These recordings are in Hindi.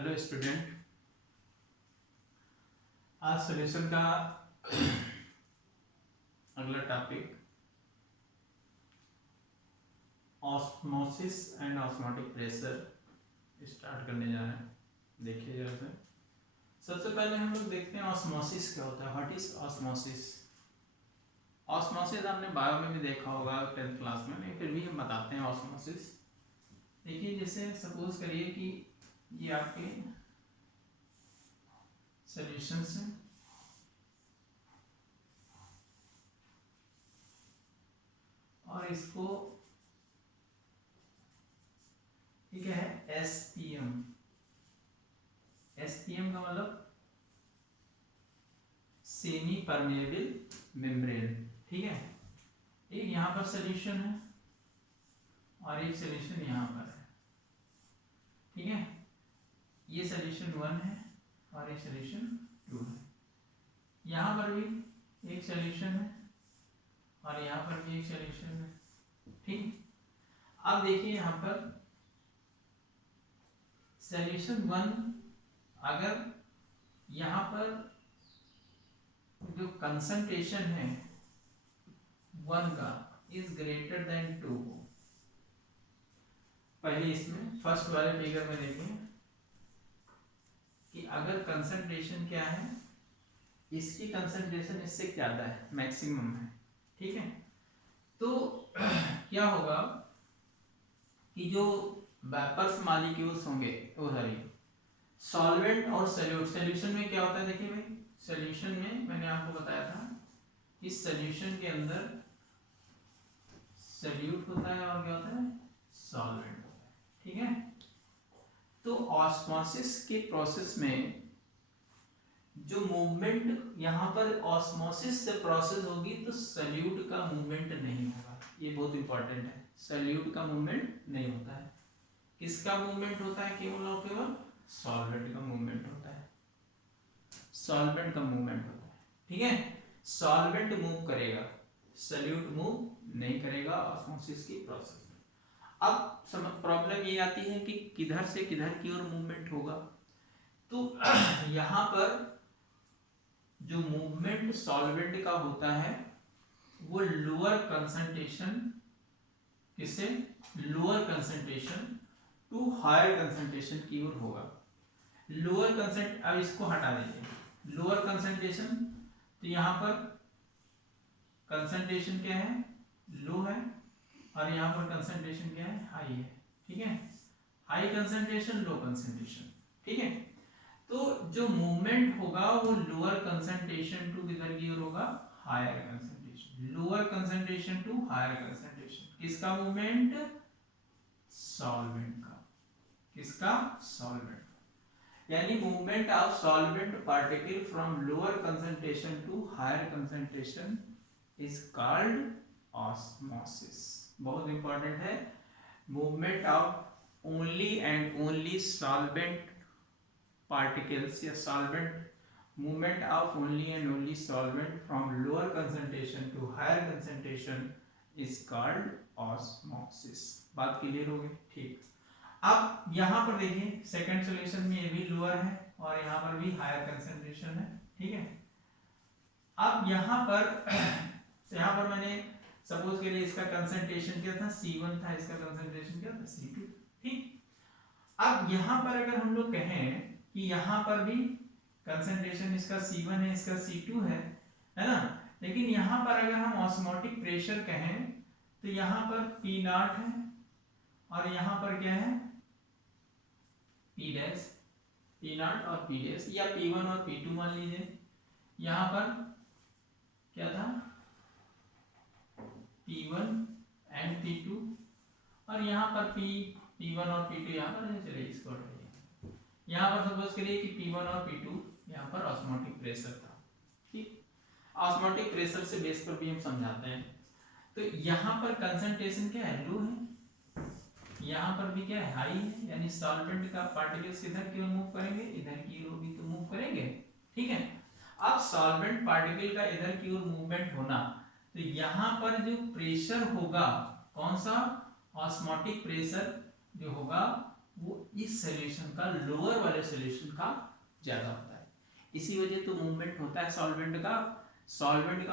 हेलो स्टूडेंट, आज सॉल्यूशन का अगला topic osmosis and osmotic pressure start करने जा रहे हैं। देखिए जरा से, सबसे पहले हम लोग देखते हैं ऑस्मोसिस क्या होता है। What is osmosis? ऑस्मोसिस आपने बायो में भी देखा होगा 10th क्लास में, नहीं फिर भी हम बताते हैं ऑस्मोसिस। देखिए जैसे सपोज करिए कि ये आपके सॉल्यूशंस हैं और इसको ठीक है एसपीएम। एसपीएम का मतलब सेमी परमेबल मेम्ब्रेन, ठीक है। एक यहाँ पर सॉल्यूशन है और एक सॉल्यूशन यहाँ पर है, ठीक है। ये सॉल्यूशन 1 है और एक सॉल्यूशन 2 है। यहाँ पर भी एक सॉल्यूशन है और यहाँ पर भी एक सॉल्यूशन है, ठीक। अब देखिए यहाँ पर सॉल्यूशन 1, अगर यहाँ पर जो कंसंट्रेशन है 1 का इज ग्रेटर देन 2 को, पहले इसमें फर्स्ट वाले फिगर में देखें कि अगर कंसंट्रेशन क्या है, इसकी कंसंट्रेशन इससे ज्यादा है, मैक्सिमम है, ठीक है। तो क्या होगा कि जो वेपर्स मॉलिक्यूल्स होंगे, वो सॉरी सॉल्वेंट और सॉल्यूट, सॉल्यूशन में क्या होता है देखिए भाई, सॉल्यूशन में मैंने आपको बताया था इस सॉल्यूशन के अंदर सॉल्यूट होता है और क्या होता है, सॉल्वेंट होता है, ठीक है। तो ऑस्मोसिस के प्रोसेस में जो मूवमेंट यहाँ पर ऑस्मोसिस से प्रोसेस होगी तो सॉल्यूट का मूवमेंट नहीं होगा, ये बहुत इंपॉर्टेंट है। सॉल्यूट का मूवमेंट नहीं होता है, किसका मूवमेंट होता है, केवल और केवल सॉल्वेंट का मूवमेंट होता है। सॉल्वेंट का मूवमेंट होता है, ठीक है। सॉल्वेंट मूव करेगा, सॉल्यूट मूव नहीं करेगा ऑस्मोसिस की प्रोसेस में। अब प्रॉब्लम ये आती है कि किधर से किधर की ओर मूवमेंट होगा। तो यहाँ पर जो मूवमेंट सॉल्वेंट का होता है वो लोअर कंसंट्रेशन, किससे, lower concentration to higher concentration की ओर होगा। लोअर कंसंट, अब इसको हटा दीजिए, लोअर कंसंट्रेशन, तो यहाँ पर कंसंट्रेशन क्या है, लो है, और यहाँ पर कंसंट्रेशन क्या है, हाई है, ठीक है। हाई कंसंट्रेशन, लो कंसंट्रेशन, ठीक है। तो जो मूवमेंट होगा वो लोअर कंसंट्रेशन टू किधर की ओर होगा, higher concentration, lower concentration to higher concentration. किसका मूवमेंट, सॉल्वेंट का, किसका, सॉल्वेंट। यानी movement of solvent particle from lower concentration to higher concentration is called osmosis. बहुत इंपॉर्टेंट है, movement of only and only solvent particles या solvent, movement of only and only solvent from lower concentration to higher concentration is called osmosis। बात क्लियर हो गई, ठीक। अब यहाँ पर देखिए सेकंड सॉल्यूशन में ये भी लोअर है और यहाँ पर भी हायर कंसंट्रेशन है, ठीक है। अब यहाँ पर मैंने सपोज के लिए इसका कंसंट्रेशन क्या था, C1 था, इसका कंसंट्रेशन क्या था, C2, ठीक। अब यहाँ पर अगर हम लोग कहें कि यहाँ पर भी कंसंट्रेशन इसका C1 है, इसका C2 है ना, लेकिन यहाँ पर अगर हम ऑस्मोटिक प्रेशर कहें तो यहाँ पर P0 है और यहाँ पर क्या है, P डैश, P0 और P डैश, या P1 और P2 मान लीजिए। यहाँ पर क्या था, P1 एंड P2, और यहाँ पर P1 और P2 यहाँ पर है, चलिए इसको हटाइए। यहाँ पर सपोज करिए कि P1 और P2 यहाँ पर ऑस्मोटिक प्रेशर था, ठीक। ऑस्मोटिक प्रेशर से बेस पर भी हम समझाते हैं। तो यहाँ पर कंसंट्रेशन क्या है, लो है, यहाँ पर भी क्या है, हाई है, यानी सॉल्वेंट का पार्टिकल्स किधर की ओर मूव करेंगे, इधर की ओर भी तो मूव करेंगे, ठीक है। अब सॉल्वेंट पार्टिकल का इधर की ओर मूवमेंट होना, तो यहाँ पर जो प्रेशर होगा, कौन सा, ऑस्मोटिक प्रेशर जो होगा वो इस सॉल्यूशन का लोअर वाले सॉल्यूशन का ज्यादा होता है। इसी वजह तो मूवमेंट होता है सॉल्वेंट का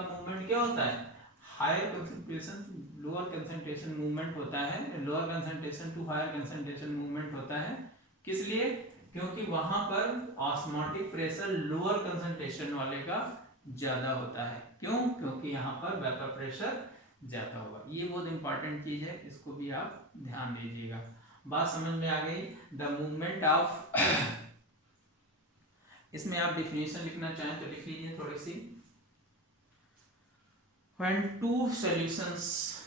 मूवमेंट क्या होता है, higher concentration lower concentration movement होता है, lower concentration to higher concentration movement होता है। किस लिए, क्योंकि वहां पर ऑस्मोटिक प्रेशर लोअर कंसंट्रेशन वाले का ज्यादा होता है। क्यों, क्योंकि यहाँ पर वेपर प्रेशर ज्यादा होगा। ये बहुत इंपॉर्टेंट चीज है, इसको भी आप ध्यान दीजिएगा। बात समझ में आ गई। द मूवमेंट ऑफ इसमें आप डिफिनेशन लिखना चाहें तो लिख लीजिए थोड़ी सी। when two solutions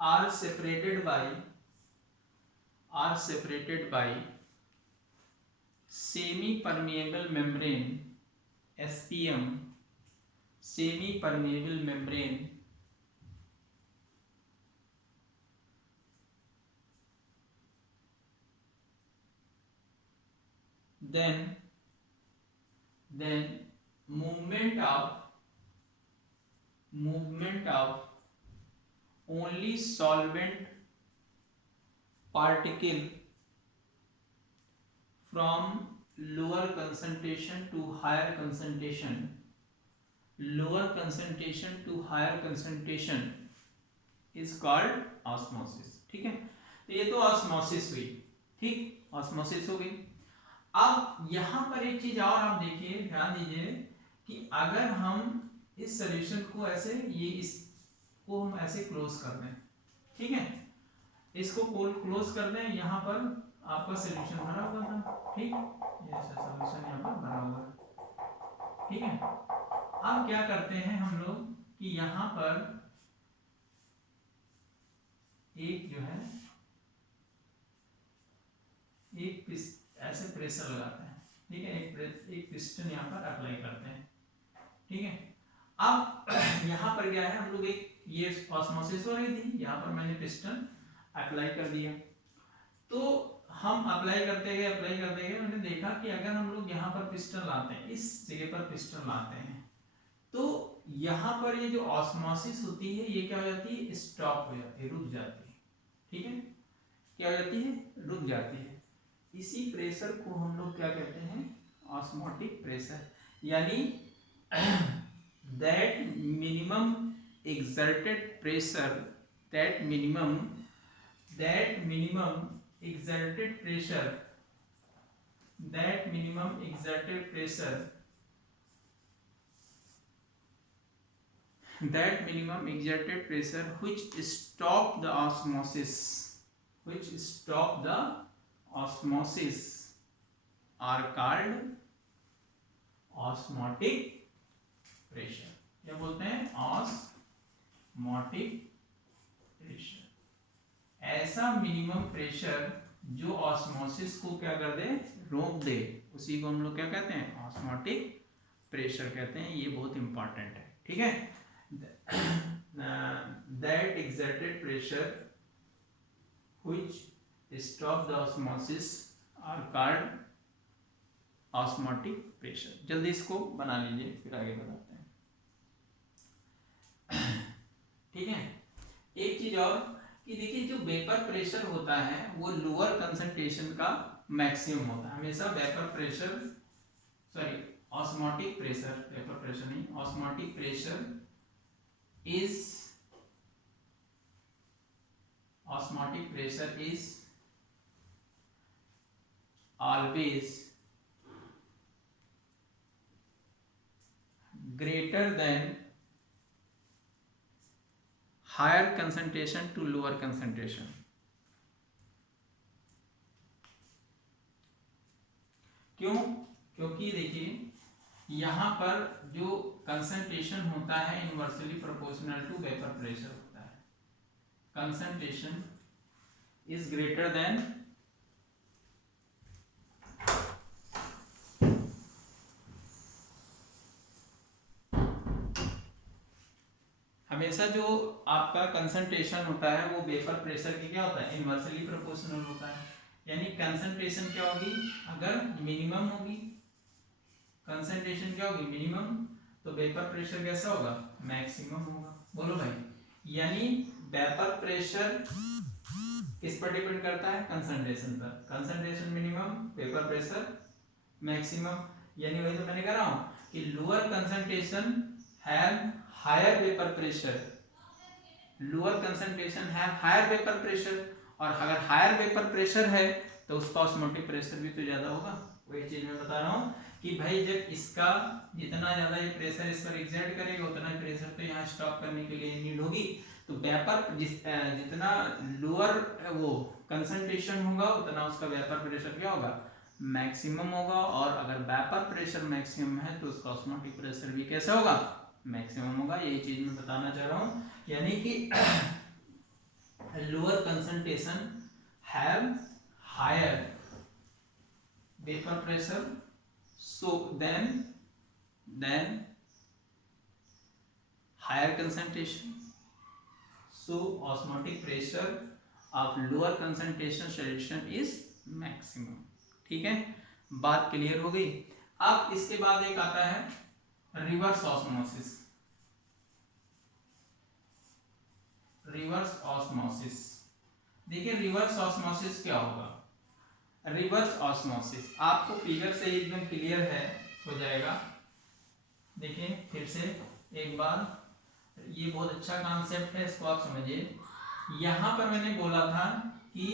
are separated by semi permeable membrane SPM, semi permeable membrane, then movement of only solvent particle from lower concentration to higher concentration is called osmosis। ठीक है, तो ये तो osmosis हुई। ठीक, osmosis हो गई। अब यहां पर एक चीज और आप देखिए, ध्यान दीजिए कि अगर हम इस सॉल्यूशन को ऐसे, ये इसको हम ऐसे क्लोज कर दें, ठीक है, इसको क्लोज कर दें, यहाँ पर आपका सॉल्यूशन भरा हुआ था। ठीक, ये ऐसा सॉल्यूशन यहाँ पर भरा हुआ है। ठीक है, अब क्या करते हैं हम लोग कि यहाँ पर एक जो है एक ऐसे प्रेशर लगाते हैं। ठीक है, एक पिस्टन यहाँ पर अप्लाई करते हैं। ठीक है, अब यहाँ पर क्या है, हम लोग एक ये ऑस्मोसिस हो रही थी, यहाँ पर मैंने पिस्टन अप्लाई कर दिया। तो हम अप्लाई करते गए मैंने देखा कि अगर हम लोग यहाँ पर पिस्टन लाते हैं, इस जगह पर पिस्टन लाते हैं, तो यहाँ पर ये जो ऑस्मोसिस होती है ये क्या हो जाती है, स्टॉप हो जाती है, रुक जाती है। ठीक है, क्या हो जाती है, रुक जाती है। इसी प्रेशर को हम लोग क्या कहते हैं, ऑस्मोटिक प्रेशर, यानी that minimum exerted pressure which stop the osmosis are called osmotic pressure. क्या बोलते हैं, ऑस्मोटिक प्रेशर। ऐसा मिनिमम प्रेशर जो ऑस्मोसिस को क्या कर दे, रोक दे, उसी को हम लोग क्या कहते हैं, ऑस्मोटिक प्रेशर कहते हैं। ये बहुत इंपॉर्टेंट है। ठीक है, that exerted pressure which stop the osmosis are called osmotic pressure. जल्दी इसको बना लीजिए, फिर आगे बताते हैं। ठीक है, एक चीज और कि देखिए, जो वेपर प्रेशर होता है वो लोअर कंसंट्रेशन का मैक्सिमम होता है हमेशा। Vapour pressure, sorry, osmotic pressure, vapour pressure नहीं, osmotic pressure is always greater than higher concentration to lower concentration। क्यों, क्योंकि देखिए यहाँ पर जो कंसंट्रेशन होता है inversely proportional to vapour pressure होता है। कंसंट्रेशन इज ग्रेटर देन हमेशा जो आपका कंसंट्रेशन होता है वो वेपर प्रेशर की क्या होता है, इनवर्सली प्रोपोर्शनल होता है। यानी कंसंट्रेशन क्या होगी, अगर मिनिमम होगी, कंसंट्रेशन क्या होगी, मिनिमम, तो वेपर प्रेशर कैसा होगा, मैक्सिमम होगा। बोलो भाई, यानी वेपर प्रेशर किस पर डिपेंड करता है, कंसंट्रेशन पर। Concentration minimum, vapour pressure maximum. यानी वही तो मैंने कह रहा हूं कि lower concentration have higher vapour pressure, lower concentration have higher vapour pressure, और अगर हायर वेपर प्रेशर है तो उसका ऑस्मोटिक प्रेशर भी तो ज्यादा होगा। वही चीज मैं बता रहा हूँ कि भाई जब इसका जितना ज्यादा ये प्रेशर इस पर एग्जर्ट करेगा उतना प्रेशर तो यहाँ स्टॉप करने के लिए नीड होगी। तो वेपर जितना लोअर वो कंसंट्रेशन होगा उतना उसका वेपर प्रेशर क्या होगा, मैक्सिमम होगा। और अगर वेपर प्रेशर मैक्सिमम है तो उसका ऑस्मोटिक प्रेशर भी कैसा होगा, मैक्सिमम होगा। यही चीज मैं बताना चाह रहा हूँ, यानी कि lower concentration have higher vapour pressure, so then higher concentration, so osmotic pressure of lower concentration solution is maximum। ठीक है, बात क्लियर हो गई। अब इसके बाद एक आता है रिवर्स ऑस्मोसिस। रिवर्स ऑस्मोसिस, देखिए रिवर्स ऑस्मोसिस क्या होगा। रिवर्स ऑस्मोसिस आपको फिगर से एकदम क्लियर है, हो जाएगा। देखिए फिर से एक बार, ये बहुत अच्छा कॉन्सेप्ट है, इसको आप समझिए। यहाँ पर मैंने बोला था कि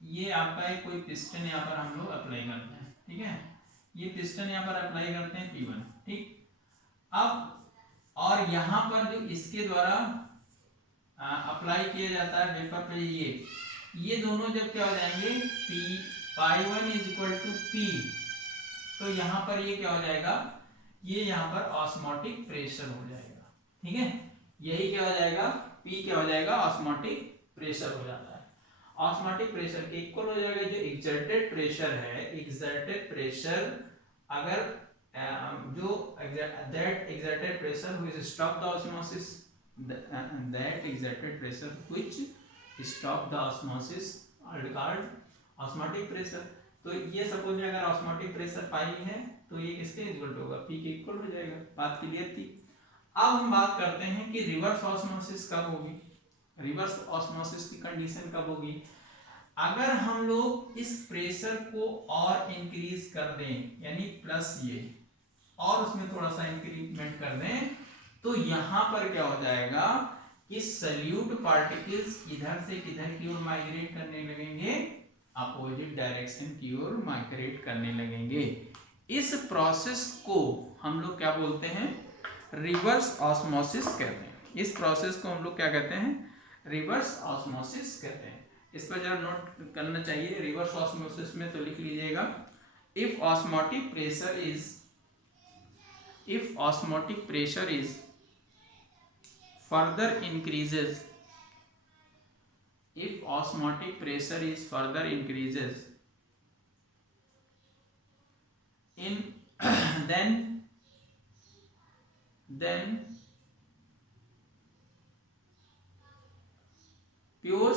ये आपका एक कोई पिस्टन यहाँ पर हम लोग अप्लाई करते हैं, ठीक है। ये पिस्टन यहाँ पर अप्लाई करते हैं P1, ठीक। अब और यहाँ पर जो इसके द्वारा अप्लाई किया जाता है वेपर पे, ये दोनों जब क्या हो जाएंगे, P1 is equal to P, तो यहाँ पर ये क्या हो जाएगा, ये यहाँ पर ऑस्मोटिक प्रेशर हो जाएगा, ठीक है। यही क्या हो जाएगा, P क्या हो जाएगा, ऑस्मोटिक प्रेशर हो जाता है। ऑस्मोटिक प्रेशर के इक्वल हो जाएगा जो एक्सर्टेड प्रेशर है। एक्सर्टेड प्रेशर अगर जो that exerted pressure which stop the osmosis, that exerted pressure which stop the osmosis are called osmotic pressure। तो ये सपोज में अगर ऑस्मोटिक प्रेशर पाई है तो ये किसके इक्वल होगा, P के इक्वल हो जाएगा। बात क्लियर थी। अब हम बात करते हैं कि रिवर्स ऑस्मोसिस कब होगी, रिवर्स ऑस्मोसिस की कंडीशन कब होगी। अगर हम लोग इस प्रेशर को और इंक्रीज कर दें, यानी प्लस ये और उसमें थोड़ा सा इंक्रीमेंट कर दें, तो यहां पर क्या हो जाएगा कि सल्यूट पार्टिकल्स इधर से किधर की ओर माइग्रेट करने लगेंगे, अपोजिट डायरेक्शन की ओर माइग्रेट करने लगेंगे। इस प्रोसेस को हम लोग क्या बोलते हैं, रिवर्स ऑस्मोसिस कहते हैं। इस प्रोसेस को हम लोग क्या कहते हैं, रिवर्स ऑस्मोसिस कहते हैं। इस पर जरा नोट करना चाहिए। रिवर्स ऑस्मोसिस में तो लिख लीजिएगा, if osmotic pressure is, if osmotic pressure is further increases, if osmotic pressure is further increases in then pure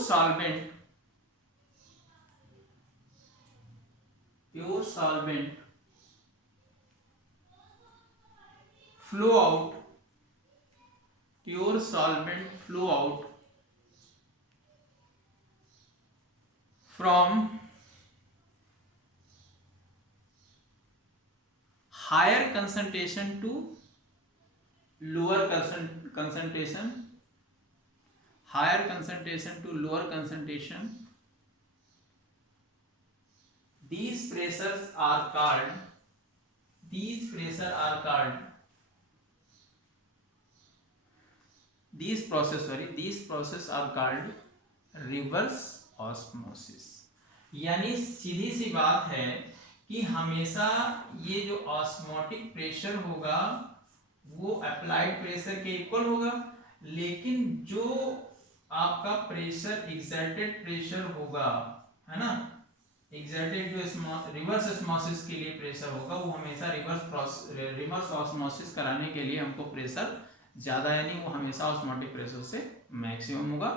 solvent flow out, pure solvent flow out from higher concentration to lower concentration, higher concentration to lower concentration. These pressures are called these process are called reverse osmosis. यानी सीधी सी बात है कि हमेशा ये जो ऑस्मोटिक प्रेशर होगा वो अप्लाइड प्रेशर के इक्वल होगा, लेकिन जो आपका प्रेशर एक्सर्टेड प्रेशर होगा, है ना, एक्सर्टेड जो रिवर्स ऑस्मोसिस के लिए प्रेशर होगा वो हमेशा रिवर्स ऑस्मोसिस कराने के लिए हमको प्रेशर ज्यादा, यानी वो हमेशा ऑस्मोटिक प्रेशर से मैक्सिमम होगा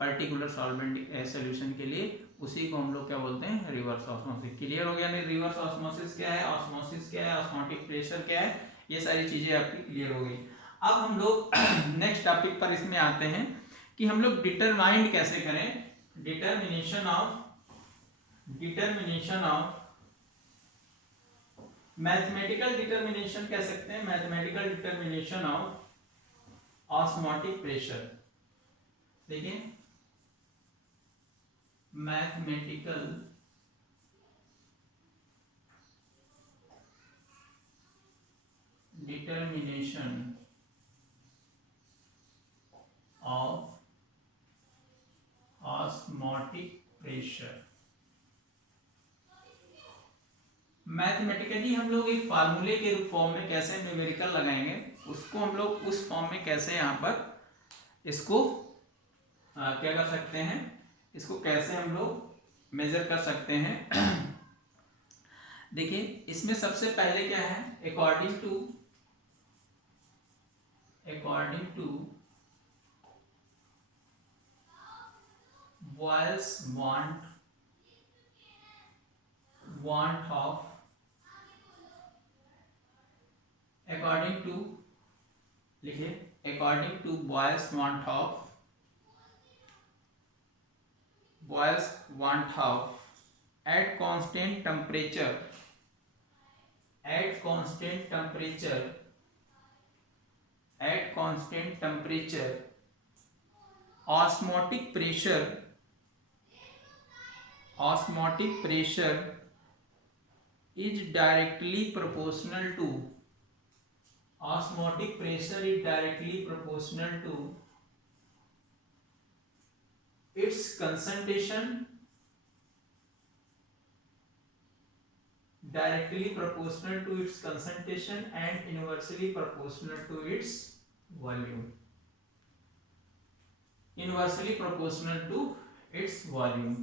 पर्टिकुलर सॉल्वेंट सॉल्यूशन के लिए। उसी को हम लोग क्या बोलते हैं, रिवर्स ऑस्मोसिस। क्लियर हो गया नहीं, रिवर्स ऑस्मोसिस क्या है, ऑस्मोसिस क्या है, ऑस्मोटिक प्रेशर क्या है, ये सारी चीजें आपकी क्लियर हो गई। अब हम लोग नेक्स्ट टॉपिक पर इसमें आते हैं कि हम लोग डिटरमाइंड कैसे करें, डिटर्मिनेशन ऑफ मैथमेटिकल डिटर्मिनेशन कह सकते हैं, mathematical determination of osmotic pressure. देखिए mathematical determination of osmotic pressure. Mathematically हम लोग एक फार्मूले के फॉर्म में कैसे न्यूमेरिकल लगाएंगे, उसको हम लोग उस फॉर्म में कैसे यहाँ पर इसको क्या कर सकते हैं, इसको कैसे हम लोग मेजर कर सकते हैं। देखिए इसमें सबसे पहले क्या है, according to Boyle's want of, according to लिखिए according to Boyle's want of at constant temperature osmotic pressure is directly proportional to its concentration and inversely proportional to its volume.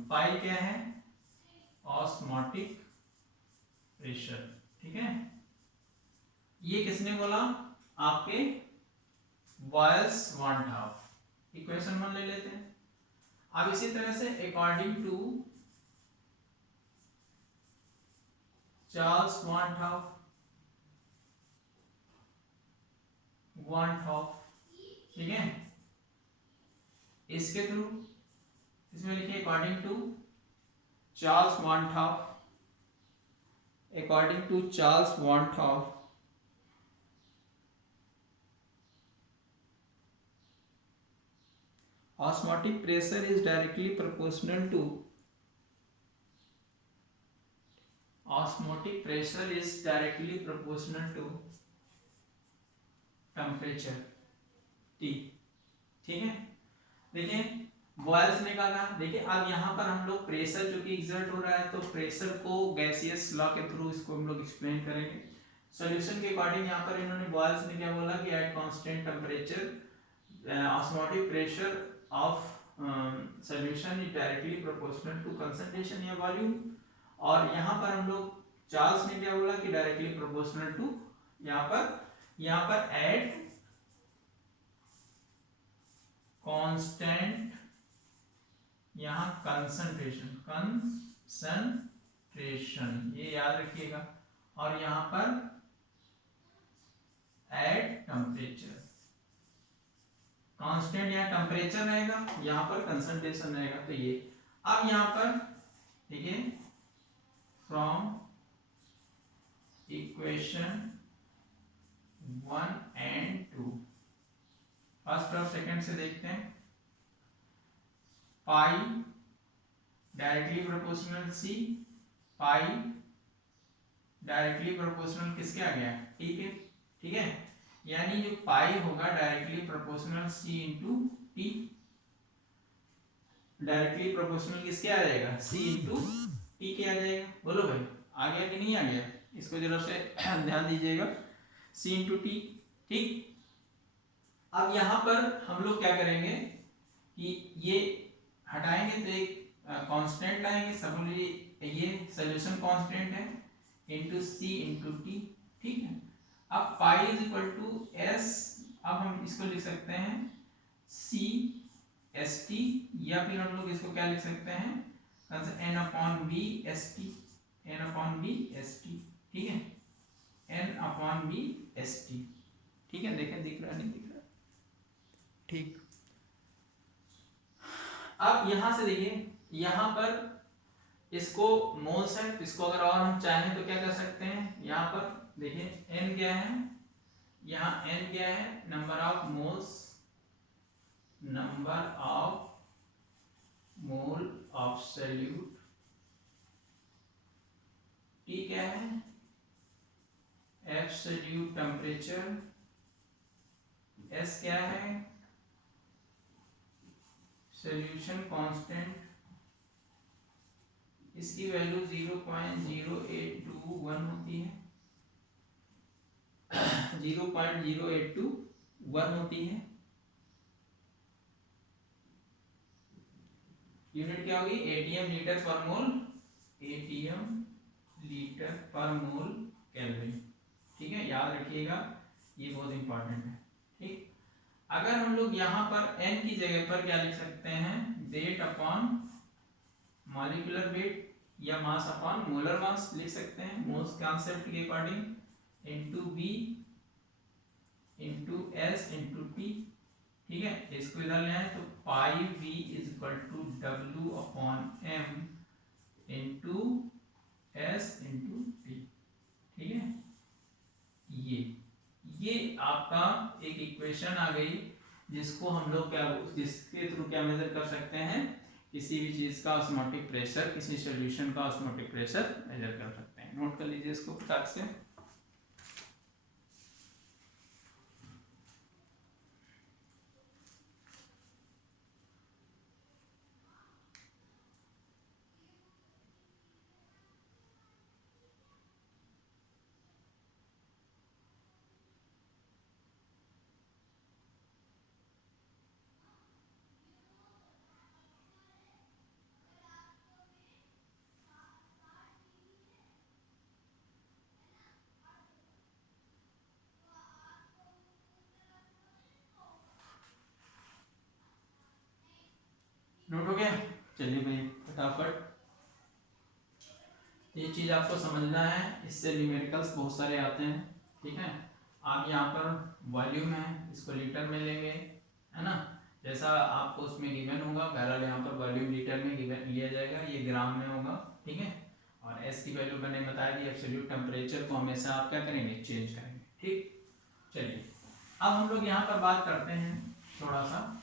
पाई क्या है, ऑस्मोटिक प्रेशर। ठीक है, ये किसने बोला, आपके बॉयल्स वांट ऑफ, इक्वेशन 1 ले लेते हैं। अब इसी तरह से according to Charles want of, ठीक है, इसके थ्रू इसमें लिखिए according to Charles want of osmotic pressure is directly proportional to temperature T। ठीक है, देखिए बॉयल्स ने कहा, देखिए अब यहाँ पर हम लोग प्रेशर जो कि एग्जर्ट हो रहा है, तो प्रेशर को गैसियस लॉ के थ्रू इसको हम लोग एक्सप्लेन करेंगे। सॉल्यूशन के अकॉर्डिंग यहाँ पर इन्होंने बॉयल्स ने क्या बोला कि at constant temperature osmotic pressure of solution is directly proportional to concentration या वॉल्यूम। और यहाँ पर हम लोग चार्ल्स ने क्या बोला कि डायरेक्टली प्रोपोर्शनल टू, यहाँ पर एट कांस्टेंट, यहाँ कंसंट्रेशन ये याद रखिएगा, और यहाँ पर एट टेम्परेचर, कांस्टेंट यहाँ टेम्परेचर रहेगा, यहाँ पर कंसंट्रेशन रहेगा। तो ये अब यहाँ पर देखिए फ्रॉम इक्वेशन 1 and 2 फर्स्ट और सेकंड से देखते हैं। पाई डायरेक्टली प्रोपोर्शनल सी, पाई डायरेक्टली प्रोपोर्शनल किसके आ गया, टी के। ठीक है, यानी जो पाई होगा डायरेक्टली प्रोपोर्शनल सी इंटू टी, डायरेक्टली प्रोपोर्शनल किसके आ जाएगा, सी इंटू टी के आ जाएगा। बोलो भाई आ गया कि नहीं आ गया, इसको जरा से ध्यान दीजिएगा, सी इंटू टी। ठीक, अब यहाँ पर हम लोग क्या करेंगे कि ये हटाएंगे तो एक कांस्टेंट लाएंगे, सब ये सॉल्यूशन कांस्टेंट है इंटू सी इंटू टी। ठीक है, अब pi is equal to S, अब हम इसको लिख सकते हैं सी एस टी, या फिर हम लोग इसको क्या लिख सकते हैं N upon V S T, N upon V S T. ठीक है, N upon V S T. ठीक है, देखें दिख रहा नहीं दिख रहा, ठीक। अब यहां से देखिए, यहां पर इसको मोल्स है, तो इसको अगर और हम चाहें तो क्या कर सकते हैं, यहाँ पर देखिए n क्या है, यहाँ n क्या है, number of moles, number of mole of solute, T क्या है, एब्सोल्यूट टेम्परेचर, S क्या है, सॉल्यूशन कांस्टेंट, इसकी वैल्यू 0.0821 होती है, 0.0821 होती है। यूनिट क्या होगी, एटीएम लीटर पर मोल, एटीएम लीटर पर मोल केल्विन। ठीक है, याद रखिएगा, ये बहुत इंपॉर्टेंट है। ठीक, अगर हम लोग यहाँ पर n की जगह पर क्या लिख सकते हैं, वेट अपॉन मॉलिक्यूलर वेट या मास अपॉन मोलर मास लिख सकते हैं, मोल्स कॉन्सेप्ट के अकॉर्डिंग, into v into s into t। ठीक है, इसको इधर ले आए तो pi v is equal to w upon m into s into t। ठीक है, ये आपका एक इक्वेशन आ गई, जिसको हम लोग क्या, जिसके थ्रू क्या मेजर कर सकते हैं, किसी भी चीज का ऑस्मोटिक प्रेशर, किसी सॉल्यूशन का ऑस्मोटिक प्रेशर मेजर कर सकते हैं। नोट कर लीजिए इसको फटाक से। नोट हो गया, चलिए भाई फटाफट, ये चीज आपको समझना है, इससे न्यूमेरिकल्स बहुत सारे आते हैं। ठीक है, आप यहाँ पर वॉल्यूम है, इसको लीटर में लेंगे, है ना, जैसा आपको उसमें गिवन होगा, बहरहाल यहाँ पर वॉल्यूम लीटर में गिवन लिया जाएगा, ये ग्राम में होगा। ठीक है, और एस की वैल्यू मैंने बताया दी, एब्सोल्यूट टेम्परेचर को हमेशा आप क्या करेंगे, चेंज करेंगे। ठीक, चलिए अब हम लोग यहाँ पर बात करते हैं थोड़ा सा,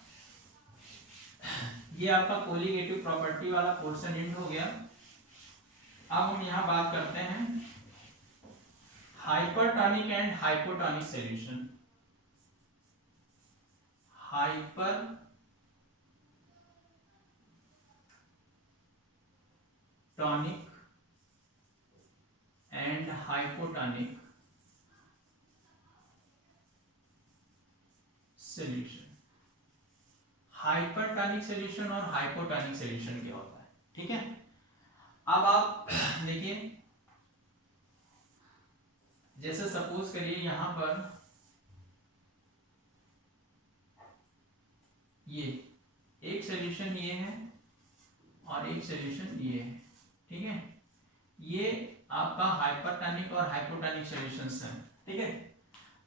ये आपका कोलिगेटिव प्रॉपर्टी वाला पोर्शन इंड हो गया। अब हम यहाँ बात करते हैं hypertonic and hypotonic solution. Hypertonic and hypotonic solution. Hypertonic solution और हाइपोटोनिक सॉल्यूशन क्या होता है। ठीक है, अब आप देखिए, जैसे सपोज करिए यहाँ पर ये एक सॉल्यूशन ये है और एक सॉल्यूशन ये है। ठीक है, ये आपका हाइपरटोनिक और हाइपोटोनिक सॉल्यूशंस हैं। ठीक है,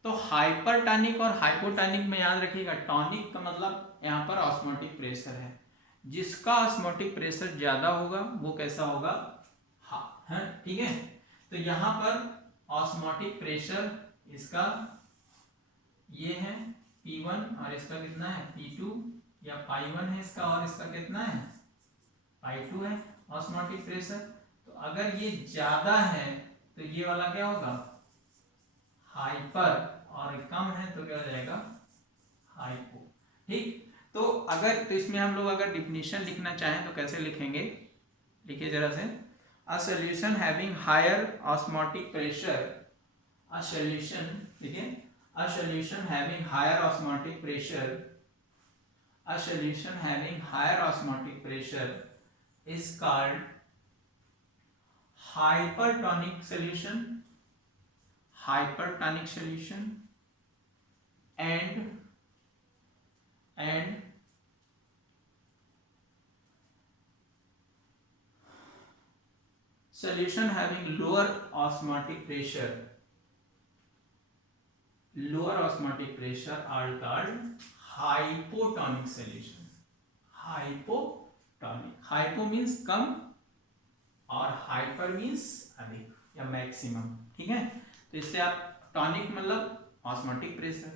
तो हाइपरटोनिक और हाइपोटोनिक में याद रखिएगा, टॉनिक का मतलब यहाँ पर ऑस्मोटिक प्रेशर है, जिसका ऑस्मोटिक प्रेशर ज्यादा होगा वो कैसा होगा, है। ठीक है, तो यहाँ पर ऑस्मोटिक प्रेशर इसका ये है P1 और इसका कितना है P2, या पाई1 है इसका और इसका कितना है पाई2 है ऑस्मोटिक प्रेशर। तो अगर ये ज्यादा है तो ये वाला क्या होगा, हाइपर, और कम है तो क्या हो जाएगा, हाइपो। ठीक, तो अगर, तो इसमें हम लोग अगर डिफिनीशन लिखना चाहें तो कैसे लिखेंगे, लिखिए जरा से, a solution having higher osmotic pressure, a solution, देखिए, a solution having higher osmotic pressure, a solution having higher osmotic pressure is called hypertonic solution, hypertonic solution, and solution having lower osmotic pressure lower osmotic pressure are called hypotonic solution. Hypotonic, hypo means कम और हाइपर मीन्स अधिक या मैक्सिमम, ठीक है। तो इससे आप टॉनिक मतलब ऑस्मोटिक प्रेशर,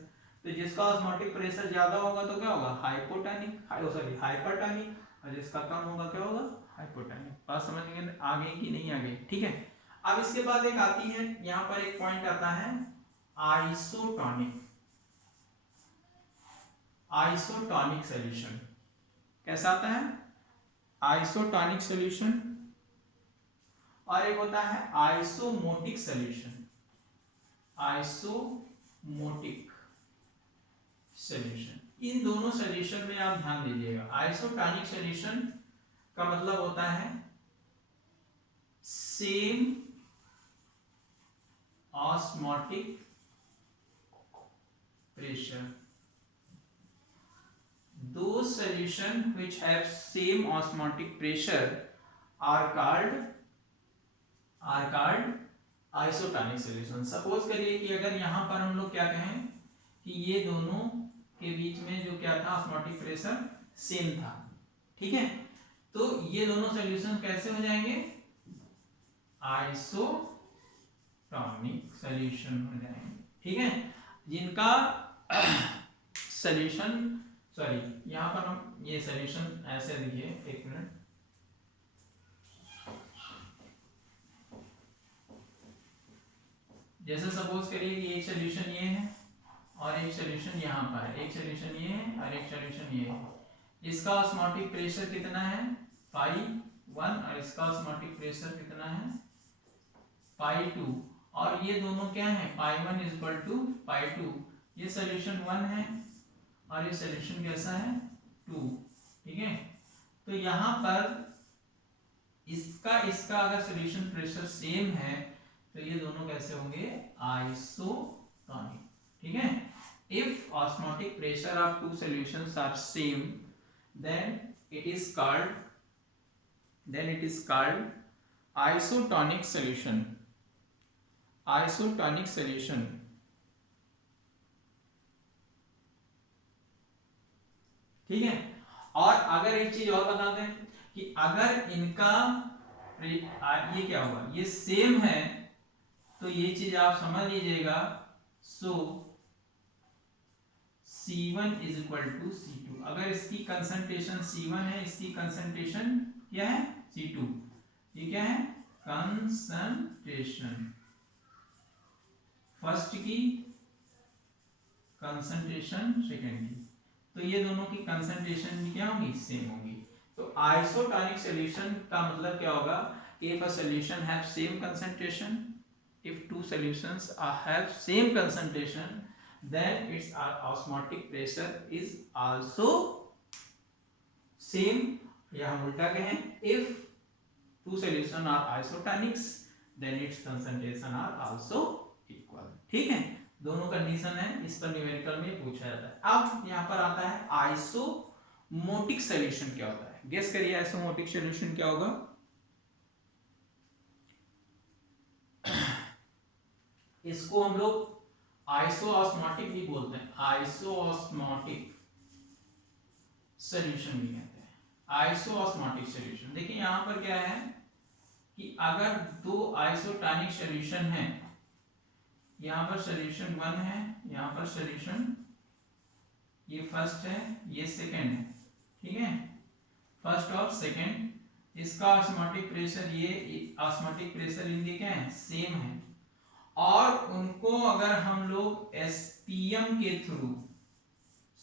तो जिसका ऑस्मोटिक प्रेशर ज्यादा होगा तो क्या होगा, हाइपोटोनिक, सॉरी हाइपरटोनिक, और जिसका कम होगा क्या होगा, हाइपोटोनिक। बात समझ में आ गई कि नहीं आ गई, ठीक है। अब इसके बाद एक आती है, यहाँ पर एक पॉइंट आता है आइसोटोनिक, आइसोटोनिक सॉल्यूशन। कैसा आता है, आइसोटोनिक सॉल्यूशन, और एक होता है आइसोमोटिक सॉल्यूशन, आइसोमोटिक सॉल्यूशन। इन दोनों सॉल्यूशन में आप ध्यान दीजिएगा। आइसोटोनिक सॉल्यूशन का मतलब होता है same osmotic pressure. Those solution which have same osmotic pressure are called isotonic solution. Suppose करिए कि अगर यहाँ पर हम लोग क्या कहें कि ये दोनों के बीच में जो क्या था, ऑस्मोटिक प्रेशर सेम था, ठीक है, तो ये दोनों सॉल्यूशन कैसे हो जाएंगे, आइसोटोनिक सॉल्यूशन हो जाएंगे, ठीक है। जिनका सॉल्यूशन, सॉरी यहाँ पर हम ये सॉल्यूशन ऐसे लिखिए, एक मिनट, जैसे सपोज करिए कि एक सॉल्यूशन ये है और एक सॉल्यूशन यहाँ पर है, एक सॉल्यूशन ये है और एक सॉल्यूशन ये है। इसका ऑस्मोटिक प्रेशर कितना है, पाई 1, और इसका ऑस्मोटिक प्रेशर कितना है, पाई 2, और ये दोनों क्या है, पाई 1 इज इक्वल टू पाई 2। ये सॉल्यूशन 1 है और ये सॉल्यूशन कैसा है, 2, ठीक है। तो यहाँ पर इसका अगर सॉल्यूशन प्रेशर सेम है तो ये दोनों कैसे होंगे, आइसोटोनिक, ठीक है। If osmotic pressure of two solutions are same then it is called isotonic solution, isotonic solution, ठीक है। और अगर एक चीज और बता दें कि अगर इनका ये क्या हुआ, ये सेम है, तो ये चीज आप समझ लीजिएगा, सो C1 is equal to C2। अगर इसकी कंसंट्रेशन C1 है, इसकी कंसंट्रेशन क्या है, C2, ये क्या है, कंसंट्रेशन, फर्स्ट की कंसंट्रेशन सेकंड की, तो ये दोनों की कंसंट्रेशन क्या होगी, सेम होगी। तो आइसोटोनिक सॉल्यूशन का मतलब क्या होगा, if a solution have same concentration, if two solutions have same concentration, then its osmotic pressure is also same, या हम उल्टा कहें, if two solutions are isotonics then its concentration are also equal, ठीक है। दोनों कंडीशन है, इस पर न्यूमेरिकल में पूछा जाता है। अब यहाँ पर आता है आइसोमोटिक सॉल्यूशन क्या होता है, गेस करिए आइसोमोटिक सॉल्यूशन क्या होगा। इसको हम लोग आइसोऑस्मोटिक भी बोलते हैं, आइसोऑस्मोटिक सॉल्यूशन भी कहते हैं, आइसोऑस्मोटिक सॉल्यूशन। देखिए यहां पर क्या है कि अगर दो आइसोटोनिक सॉल्यूशन है, यहां पर सॉल्यूशन 1 है, यहां पर सॉल्यूशन, ये फर्स्ट है, ये सेकंड है, ठीक है, फर्स्ट और सेकंड, इसका ऑस्मोटिक प्रेशर, ये ऑस्मोटिक प्रेशर इनके क्या है, सेम है, और उनको अगर हम लोग एसपीएम के थ्रू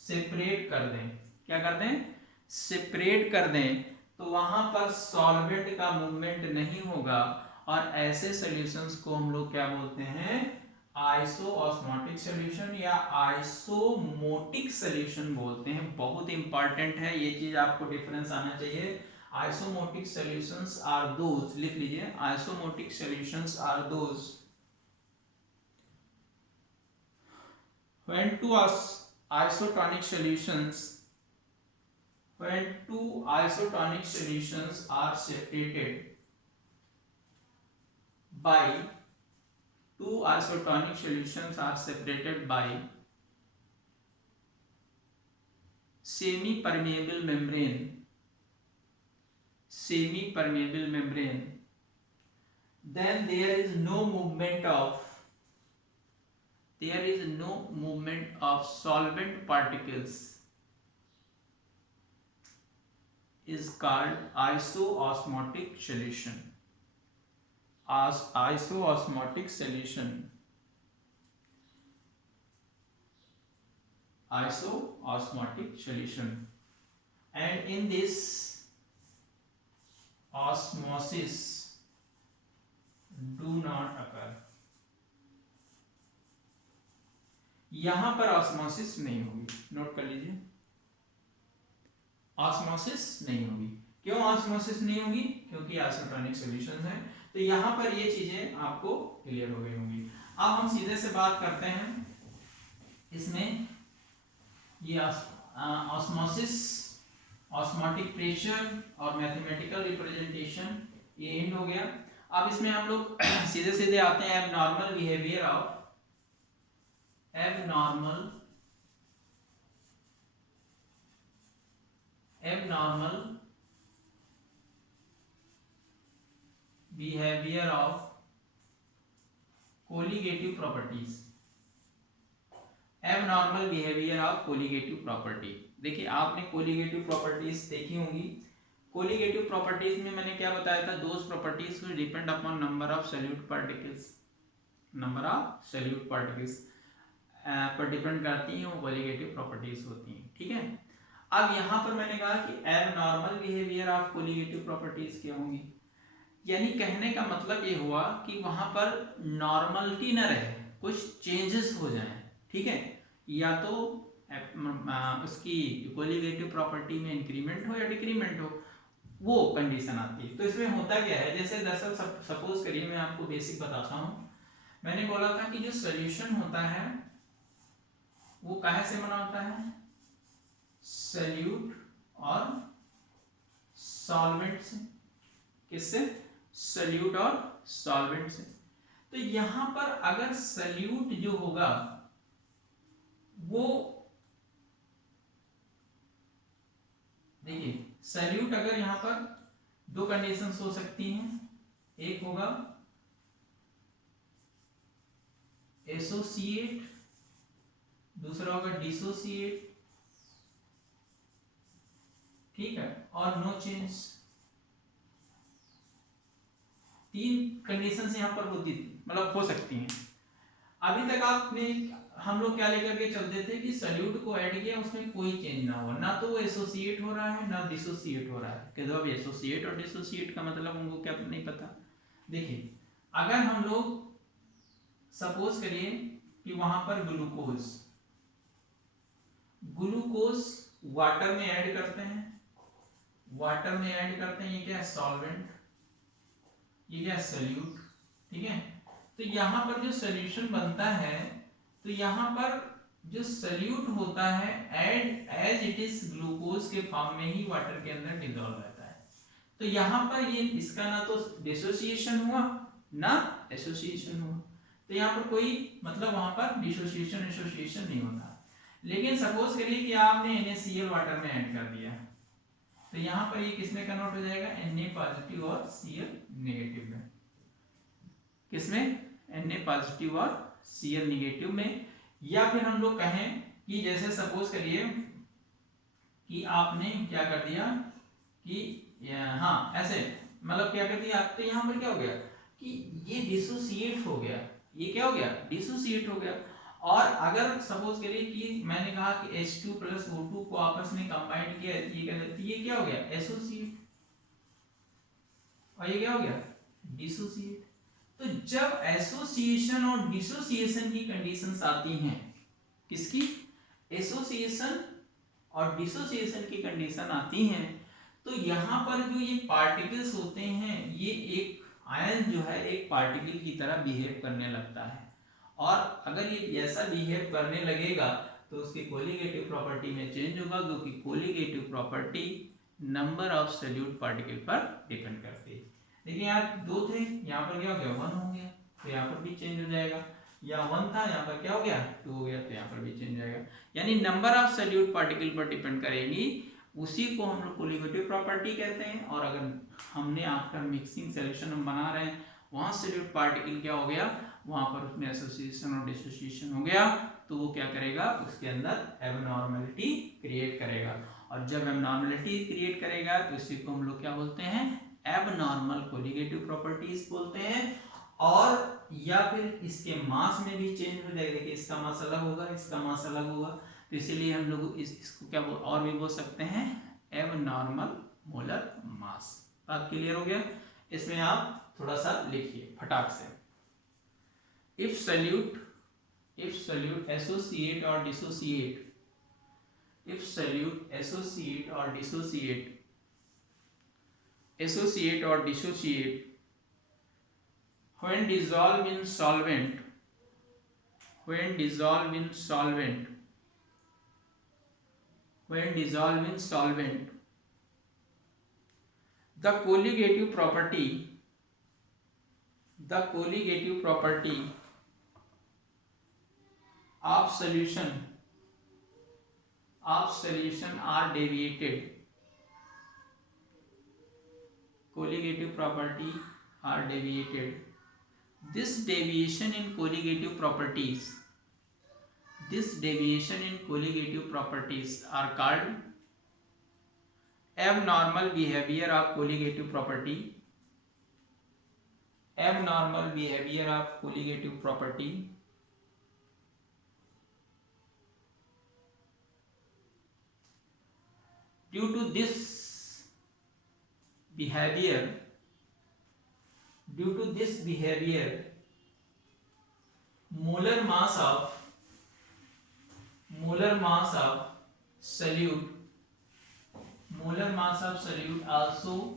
सेपरेट कर दें, क्या कर दें, सेपरेट कर दें, तो वहां पर सॉल्वेंट का मूवमेंट नहीं होगा, और ऐसे सॉल्यूशंस को हम लोग क्या बोलते हैं, आइसोऑस्मोटिक सॉल्यूशन या आइसोमोटिक सॉल्यूशन बोलते हैं। बहुत इंपॉर्टेंट है ये चीज, आपको डिफरेंस आना चाहिए। आइसोमोटिक सॉल्यूशंस आर दोज, लिख लीजिए, isosmotic solutions are those when two isotonic solutions are separated by two isotonic solutions are separated by semi-permeable membrane, then there is no movement of solvent particles, is called isoosmotic solution. Isoosmotic solution. And in this, osmosis do not occur. यहां पर ऑस्मोसिस नहीं होगी, नोट कर लीजिए, ऑस्मोसिस नहीं होगी। क्यों ऑस्मोसिस नहीं होगी? क्योंकि आइसोटोनिक सॉल्यूशंस हैं। तो यहां पर ये चीजें आपको क्लियर हो गई होंगी। अब हम सीधे से बात करते हैं इसमें, ये ऑस्मोसिस, ऑस्मोटिक प्रेशर और मैथमेटिकल रिप्रेजेंटेशन, ये एंड हो गया। अब इसमें हम लोग सीधे सीधे आते हैं abnormal behaviour of abnormal behavior of colligative properties। abnormal behavior of colligative property, देखिए आपने colligative properties देखी होंगी। colligative properties में मैंने क्या बताया था? those properties will depend upon number of solute particles पर डिपेंड करती हैं, वो कोलिगेटिव प्रॉपर्टीज होती हैं। ठीक है, अब यहाँ पर मैंने कहा कि abnormal behaviour of colligative properties क्या होंगी, यानी कहने का मतलब ये हुआ कि वहां पर नॉर्मलिटी न रहे, कुछ चेंजेस हो जाएं। ठीक है, या तो उसकी कोलिगेटिव प्रॉपर्टी में इंक्रीमेंट हो या डिक्रीमेंट हो, वो कंडीशन आती है। तो इसमें होता क्या है, जैसे दरअसल सपोज करिए, मैं आपको बेसिक बताता हूँ। मैंने बोला था कि जो सोल्यूशन होता है वो काहे से बना होता है? सल्यूट और सॉल्वेंट से। किससे? सल्यूट और सॉल्वेंट से। तो यहां पर अगर सल्यूट जो होगा वो, देखिए सल्यूट अगर यहां पर दो कंडीशंस हो सकती हैं, एक होगा एसोसिएट, दूसरा होगा डिसोसिएट। ठीक है, और नो चेंज। तीन कंडीशंस यहां पर होती थी, मतलब हो सकती हैं। अभी तक आपने, हम लोग क्या लेकर के चलते थे कि सल्यूट को ऐड किया, उसमें कोई चेंज ना हो, ना तो वो एसोसिएट हो रहा है ना डिसोसिएट हो रहा है। अब एसोसिएट और डिसोसिएट का मतलब उनको क्या नहीं पता। देखिए अगर हम लोग सपोज करिए कि वहां पर ग्लूकोज वाटर में ऐड करते हैं, ये क्या है? सॉल्वेंट। ये क्या है? सल्यूट। ठीक है, तो यहां पर जो सॉल्यूशन बनता है, तो यहां पर जो सल्यूट होता है एज इट इज ग्लूकोज के फॉर्म में ही वाटर के अंदर डिसॉल्व रहता है। तो यहां पर ये इसका ना तो डिसोसिएशन हुआ ना एसोसिएशन हुआ, तो यहां पर कोई मतलब वहां पर डिसोसिएशन एसोसिएशन नहीं होता। लेकिन सपोज करिए कि आपने NaCl वाटर में ऐड कर दिया, तो यहां पर ये किसमें कन्वर्ट हो जाएगा? Na पॉजिटिव और Cl नेगेटिव में। किसमें? Na पॉजिटिव और Cl नेगेटिव में। या फिर हम लोग कहें कि जैसे सपोज करिए कि आपने क्या कर दिया कि हाँ ऐसे, मतलब क्या कर दिया आप, तो यहां पर क्या हो गया कि ये डिसोसिएट हो गया। ये क्या हो गया? डिसोसिएट हो गया। और अगर सपोज करिए कि मैंने कहा कि H2 प्लस O2 को आपस में कंबाइन किया, ये क्या हो गया? एसोसिएट। और ये क्या हो गया? डिसोसिएट। तो जब एसोसिएशन और डिसोसिएशन की कंडीशंस आती हैं, किसकी? एसोसिएशन और डिसोसिएशन की कंडीशन आती हैं, तो यहां पर जो ये पार्टिकल्स होते हैं, ये एक आयन जो है एक पार्टिकल की तरह बिहेव करने लगता है। और अगर ये ऐसा बिहेव करने लगेगा तो उसकी कोलिगेटिव प्रॉपर्टी में चेंज होगा, क्योंकि colligative property number of solute particle पर डिपेंड करती है। देखिए यहाँ दो थे, यहाँ पर क्या हो गया? 1 हो गया। तो यहाँ पर भी चेंज हो जाएगा, या 1 था यहाँ पर क्या हो गया 2 हो गया, तो यहाँ पर भी चेंज हो जाएगा। यानी नंबर ऑफ सॉल्यूट पार्टिकल पर डिपेंड करेगी, उसी को हम लोग कोलिगेटिव प्रॉपर्टी कहते हैं। और अगर हमने आफ्टर मिक्सिंग सॉल्यूशन हम बना रहे हैं, वहाँ सॉल्यूट पार्टिकल क्या हो गया, वहाँ पर उसमें एसोसिएशन और डिसोसिएशन हो गया, तो वो क्या करेगा, उसके अंदर एबनॉर्मलिटी क्रिएट करेगा। और जब एबनॉर्मलिटी क्रिएट करेगा तो इसी को हम लोग क्या बोलते हैं, एबनॉर्मल कोलिगेटिव प्रॉपर्टीज बोलते हैं। और या फिर इसके मास में भी चेंज हो जाएगा, देखिए इसका मास अलग होगा, इसका मास अलग होगा, तो इसीलिए हम लोग इसको क्या और भी बोल सकते हैं, एबनॉर्मल मोलर मास। बात क्लियर हो गया? इसमें आप थोड़ा सा लिखिए फटाक से। If solute associate or dissociate, if solute associate or dissociate when dissolved in solvent, the colligative property of solution are deviated. Colligative property are deviated. This deviation in colligative properties are called abnormal behavior of colligative property. Due to this behavior, molar mass of solute also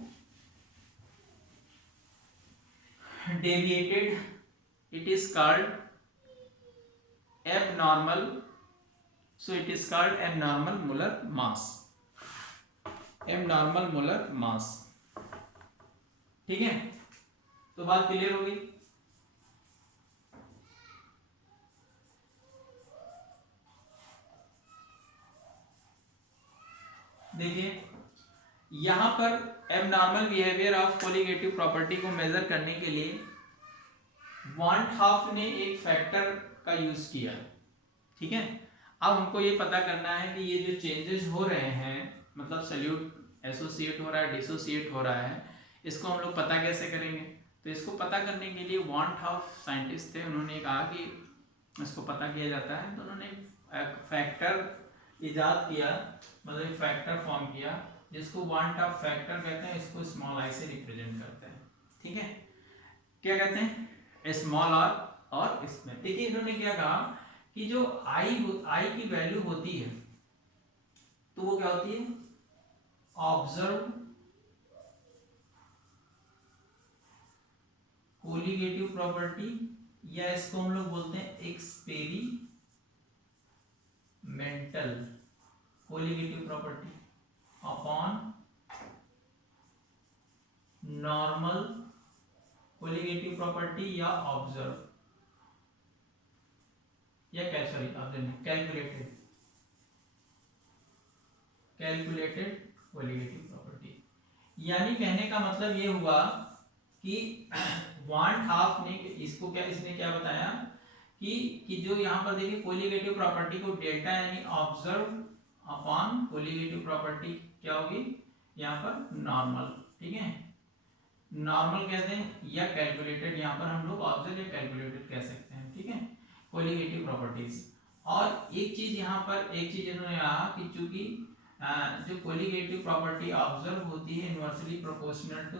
deviated. It is called abnormal. So it is called abnormal molar mass. ठीक है, तो बात क्लियर हो गई। देखिए यहां पर abnormal behaviour of colligative property को मेजर करने के लिए वान हाफ ने एक फैक्टर का यूज किया, ठीक है। अब हमको ये पता करना है कि ये जो चेंजेस हो रहे हैं, मतलब सॉल्यूट एसोसिएट हो रहा है, डिसोसिएट हो रहा है, इसको हम लोग पता कैसे करेंगे। तो इसको पता करने के लिए वान हाफ साइंटिस्ट थे, उन्होंने कहा कि इसको पता किया जाता है, तो उन्होंने एक फैक्टर इजाद किया, मतलब एक फैक्टर फॉर्म किया जिसको वान हाफ फैक्टर कहते हैं। इसको स्मॉल आई से रिप्रेजेंट करते हैं, ठीक है। क्या कहते हैं, स्मॉल और इसमें देखिए इन्होंने क्या कहा कि जो आई की वैल्यू होती है तो वो क्या होती है, ऑब्जर्व कोलिगेटिव प्रॉपर्टी, या इसको हम लोग बोलते हैं experimental colligative property upon normal colligative property, या ऑब्जर्व या कैलकुलेटेड कोलिगेटिव प्रॉपर्टी। यानी कहने का मतलब ये हुआ कि वान हाफ ने इसको इसने क्या बताया कि जो यहाँ पर देखिए कोलिगेटिव प्रॉपर्टी को डेल्टा यानी ऑब्जर्व अपॉन कोलिगेटिव प्रॉपर्टी क्या होगी यहाँ पर नॉर्मल, ठीक है, नॉर्मल कहते हैं, या कैलकुलेटेड, यहाँ पर हम लोग ऑब्जर्व या कैलकुलेटेड कह सकते हैं, ठीक है, कोलिगेटिव प्रॉपर्टीज। और एक चीज इन्होंने कहा कि चूंकि जो कोलिगेटिव प्रॉपर्टी ऑब्जर्व होती है inversely proportional to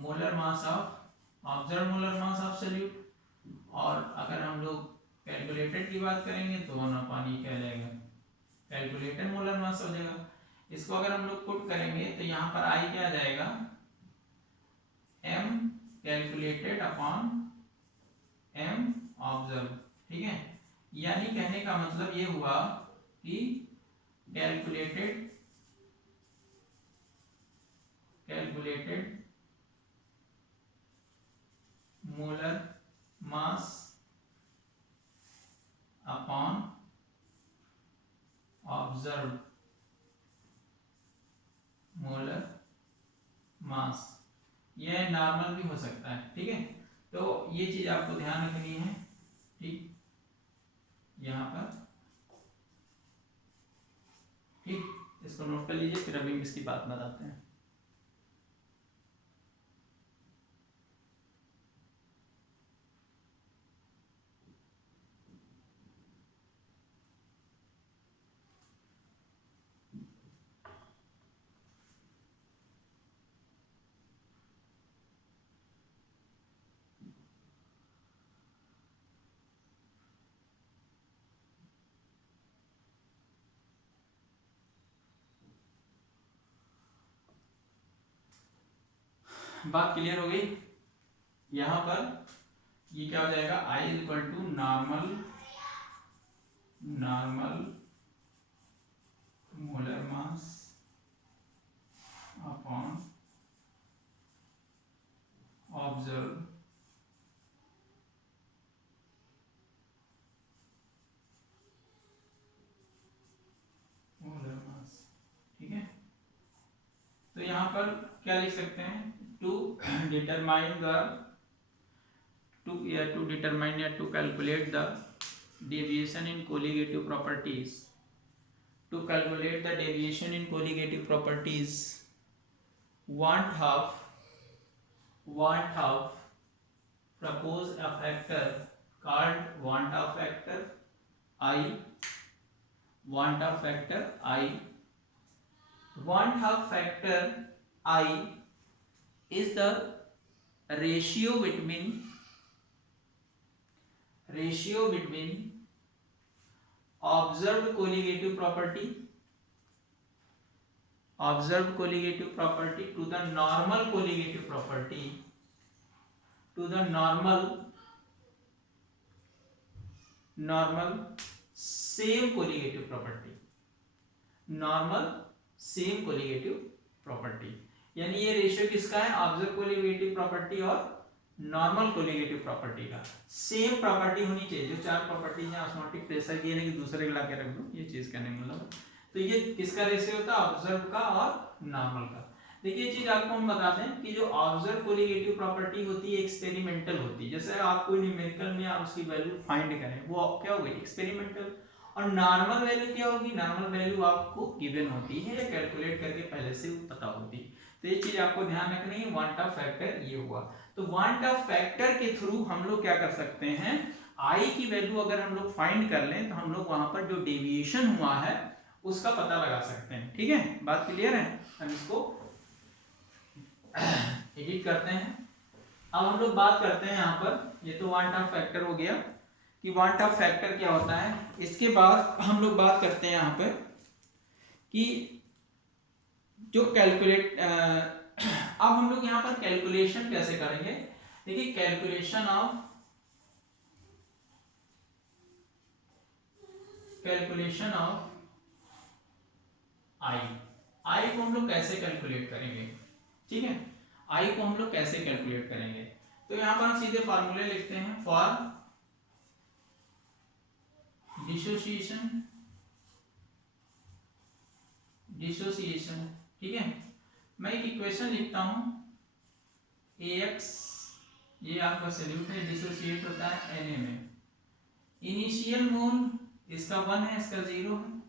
molar mass of observe molar mass of solute, और अगर हम लोग कैलकुलेटेड की बात करेंगे तो 1/E क्या जाएगा, कैलकुलेटेड मोलर मास हो जाएगा। इसको अगर हम लोग पुट करेंगे तो यहाँ पर आई क्या आ जाएगा, m calculated upon m observe, ठीक है। यानी कहने का मतलब ये हुआ कि कैलकुलेटेड मास, यह नॉर्मल भी हो सकता है, ठीक है। तो ये चीज आपको ध्यान रखनी है, ठीक, यहाँ पर, ठीक, इसको नोट कर लीजिए, फिर अभी इसकी बात बताते हैं। बात क्लियर हो गई। यहाँ पर ये क्या हो जाएगा, I is equal to normal molar mass upon observe molar mass, ठीक है। तो यहाँ पर क्या लिख सकते हैं, to determine the to determine या to calculate the deviation in colligative properties, to calculate the deviation in colligative properties, want half propose a factor called want half factor I. Want half factor I is the ratio between observed colligative property to the normal colligative property, to the normal same colligative property, यानी ये रेशियो किसका है, ऑब्जर्व कोलिगेटिव प्रॉपर्टी और नॉर्मल कोलिगेटिव प्रॉपर्टी का सेम प्रॉपर्टी होनी चाहिए। जो चार प्रॉपर्टीज हैं, ऑस्मोटिक, प्रेशर की, यानी कि दूसरे ला के रख दो, ये चीज कहने का मतलब। तो ये किसका रेशियो होता है, ऑब्जर्व का और नॉर्मल का। देखिए ये चीज आपको हम बता दें कि जो ऑब्जर्व कोलिगेटिव प्रॉपर्टी होती है एक्सपेरिमेंटल होती है। जैसे आप कोई न्यूमेरिकल में आप उसकी वैल्यू फाइंड करें, वो क्या होगी, एक्सपेरिमेंटल। और नॉर्मल वैल्यू क्या होगी, नॉर्मल वैल्यू आपको गिवन होती है या कैलकुलेट करके पहले से पता होती है। तो ये चीज आपको ध्यान रखनी है। वांट ऑफ फैक्टर ये हुआ। तो वांट ऑफ फैक्टर के थ्रू हम लोग क्या कर सकते हैं, आई की वैल्यू अगर हम लोग फाइंड कर लें तो हम लोग वहां पर जो डेविएशन हुआ है उसका पता लगा सकते हैं। ठीक है, बात क्लियर है। हम इसको एडिट करते हैं। अब हम लोग बात करते हैं यहाँ पर, ये तो वांट ऑफ फैक्टर हो गया कि वांट ऑफ फैक्टर क्या होता है। इसके बाद हम लोग बात करते हैं यहाँ पे कि जो कैलकुलेट, अब हम लोग यहाँ पर कैलकुलेशन कैसे करेंगे। देखिए कैलकुलेशन ऑफ आई को हम लोग कैसे कैलकुलेट करेंगे। ठीक है, आई को हम लोग कैसे कैलकुलेट करेंगे। तो यहाँ पर हम सीधे फार्मूले लिखते हैं, फॉर डिसोसिएशन। ठीक है, मैं एक इक्वेशन लिखता हूं, ax ये आपका सॉल्यूट है, डिसोसिएट होता है Na में। इनिशियल मोल इसका 1 है, इसका 0 है।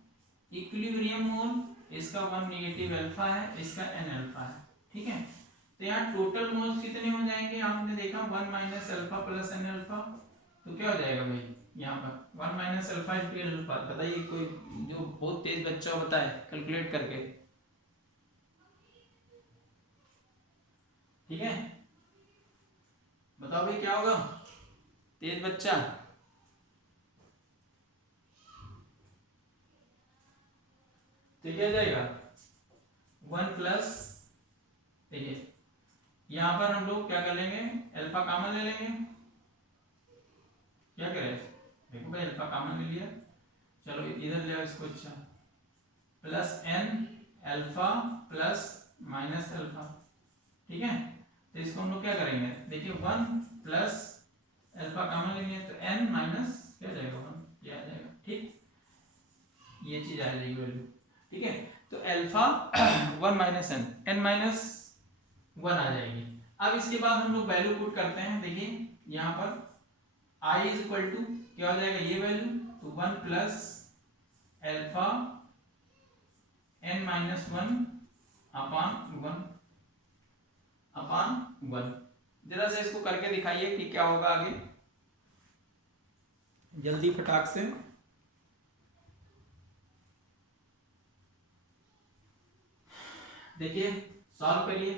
इक्विलिब्रियम मोल इसका 1 नेगेटिव अल्फा है, इसका n अल्फा है। ठीक है, तो यहाँ टोटल मोल्स कितने हो जाएंगे, आपने देखा 1 minus alpha plus n alpha. तो क्या हो जाएगा भाई, यहाँ पर 1 माइनस अल्फा इंटू अल्फा। बताइए कोई जो बहुत तेज बच्चा बताए कैलकुलेट करके। ठीक है, बताओ भाई क्या होगा, तेज बच्चा। तो क्या जाएगा 1 प्लस, देखिए यहां पर हम लोग क्या कर लेंगे, अल्फा कॉमन ले लेंगे। क्या करें, देखो भाई अल्फा कॉमन ले लिया, चलो इधर ले आओ इसको। अच्छा, plus n alpha plus minus alpha. ठीक है, तो इसको हम लोग क्या करेंगे, देखिए 1 प्लस अल्फा कॉमन लेंगे तो n माइनस क्या जाएगा 1, ये आ जाएगा। ठीक, ये चीज आ जाएगी वैल्यू। ठीक है, तो alpha 1 minus n, n minus 1 आ जाएगी। अब इसके बाद हम लोग वैल्यू पुट करते हैं। देखिए यहाँ पर i इज इक्वल टू क्या हो जाएगा, ये वैल्यू, तो 1 प्लस एल्फा n माइनस 1 अपान 1। जरा से इसको करके दिखाइए कि क्या होगा आगे, जल्दी फटाक से। देखिए सॉल्व करिए,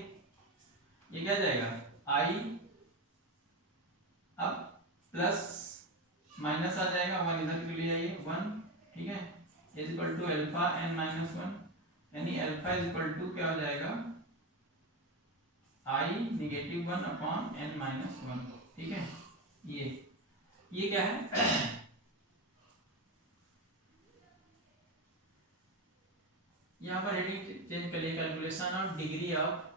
ये क्या जाएगा, i, अब प्लस माइनस आ जाएगा, 1 इधर के लिए आइए 1, ठीक है, is equal to alpha n minus 1, यानी अल्फा इज इक्वल टू क्या हो जाएगा, i negative 1 upon n minus 1, ठीक है। ये क्या है, यहाँ पर हेडिंग चेंज करिए, calculation of degree of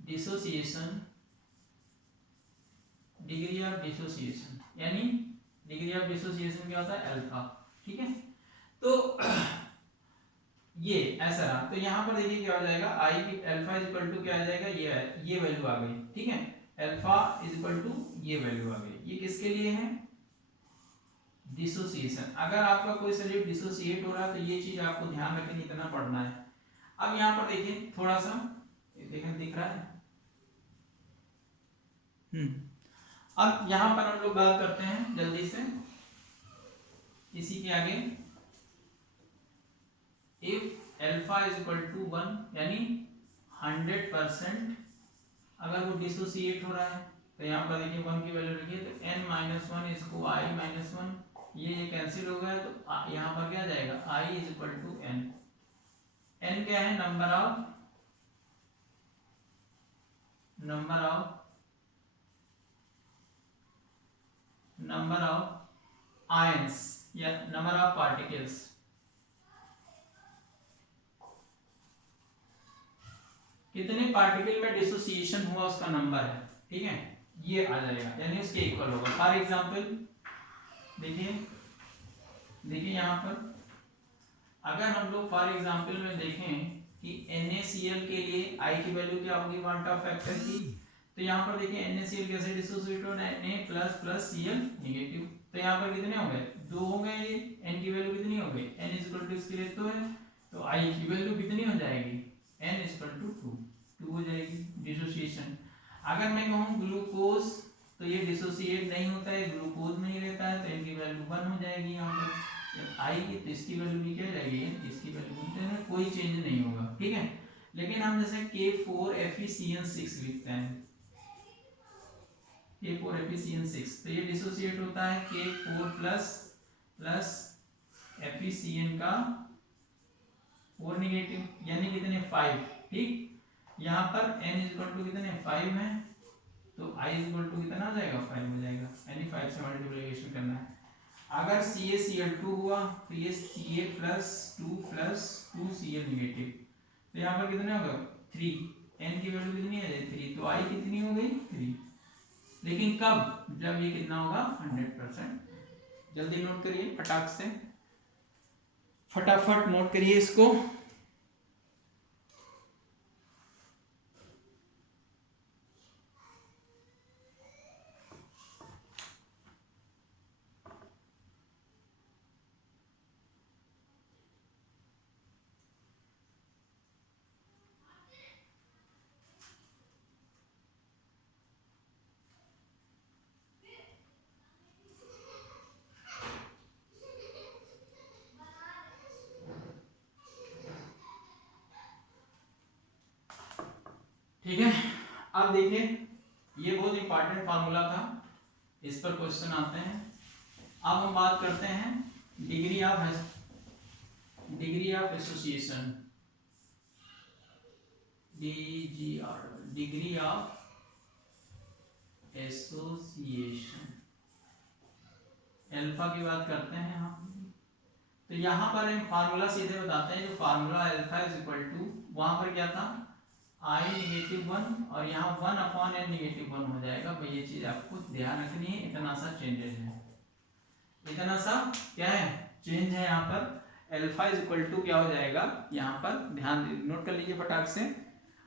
dissociation, यानी डिग्री ऑफ डिसोसिएशन क्या होता है, अल्फा, ठीक है। तो ये ऐसा रहा, तो यहाँ पर देखिए क्या हो जाएगा, आई की अल्फा इज इक्वल टू क्या आ जाएगा, ये वैल्यू आ गई, ठीक है, अल्फा इज इक्वल टू ये वैल्यू आ गई। ये किसके लिए है, डिसोसिएशन। अगर आपका कोई सॉल्यूट डिसोसिएट हो रहा है तो ये चीज आपको ध्यान रखनी, इतना पढ़ना है। अब यहाँ पर देखिए थोड़ा सा, देखें दिख रहा है, अब यहाँ पर हम लोग बात करते हैं जल्दी से इसी के आगे, इफ अल्फा इज इक्वल टू 1, यानी 100% अगर वो डिसोसिएट हो रहा है, तो यहाँ पर देखिए 1 की वैल्यू रखिए, तो n माइनस 1 इसको i माइनस 1, ये कैंसिल हो गया, तो यहाँ पर क्या जाएगा, i is equal to n। n क्या है, नंबर ऑफ आयंस या नंबर ऑफ पार्टिकल्स, कितने पार्टिकल में डिसोसिएशन हुआ उसका नंबर है, ठीक है, ये आ जाएगा, यानी उसके इक्वल होगा। फॉर एग्जांपल देखिए यहाँ पर अगर हम लोग फॉर एग्जांपल में देखें कि NaCl के लिए I की वैल्यू क्या होगी, क्वांटा फैक्टर की, तो यहाँ पर देखिए NaCl कैसे डिसोसिएट हो रहा है, Na plus plus Cl negative, तो यहाँ पर कितने हो गए, 2 हो गए, ये n की वैल्यू कितनी हो गई, n इज इक्वल टू इसके लिए तो है, तो I की वैल्यू कितनी हो जाएगी, n इज इक्वल टू 2 हो जाएगी डिसोसिएशन। अगर मैं कहूँ ग्लूकोज, तो ये डिसोसिएट नहीं होता है, ग्लूकोज नहीं लेता है, तो इनकी वैल्यू 1 हो जाएगी। यहाँ पर जब आएगी तो इसकी वैल्यू भी क्या हो जाएगी, इसकी वैल्यू में कोई चेंज नहीं होगा, ठीक है। लेकिन हम जैसे K4FeCN6 लिखते हैं, K4FeCN6, तो ये डिसोसिएट होता है K4 प्लस FeCN का 4 नेगेटिव, यानी कितने 5, ठीक। यहाँ पर n इज इक्वल टू कितने 5 है, तो i इज इक्वल टू कितना आ जाएगा, 5 हो जाएगा, यानी 5 से मल्टीप्लिकेशन करना है। अगर CaCl2 हुआ तो ये Ca plus 2 plus 2Cl negative, तो यहाँ पर कितने होगा 3, n की वैल्यू कितनी है 3, तो i कितनी हो गई 3, लेकिन कब, जब ये कितना होगा 100%। जल्दी नोट करिए फटाक से, फटाफट नोट करिए इसको। ठीक है, अब देखिए ये बहुत इंपॉर्टेंट फार्मूला था, इस पर क्वेश्चन आते हैं। अब हम बात करते हैं degree of association, degree of association, alpha की बात करते हैं हम। तो यहाँ पर हम फार्मूला सीधे बताते हैं, जो formula alpha is equal to, वहां पर क्या था i नेगेटिव 1 और यहाँ 1 अपॉन n नेगेटिव 1 हो जाएगा। भाई ये चीज आपको ध्यान रखनी है, इतना सा चेंजेस है, इतना सा क्या है चेंज है यहाँ पर। अल्फा इज इक्वल टू क्या हो जाएगा, यहाँ पर ध्यान नोट कर लीजिए फटाक से,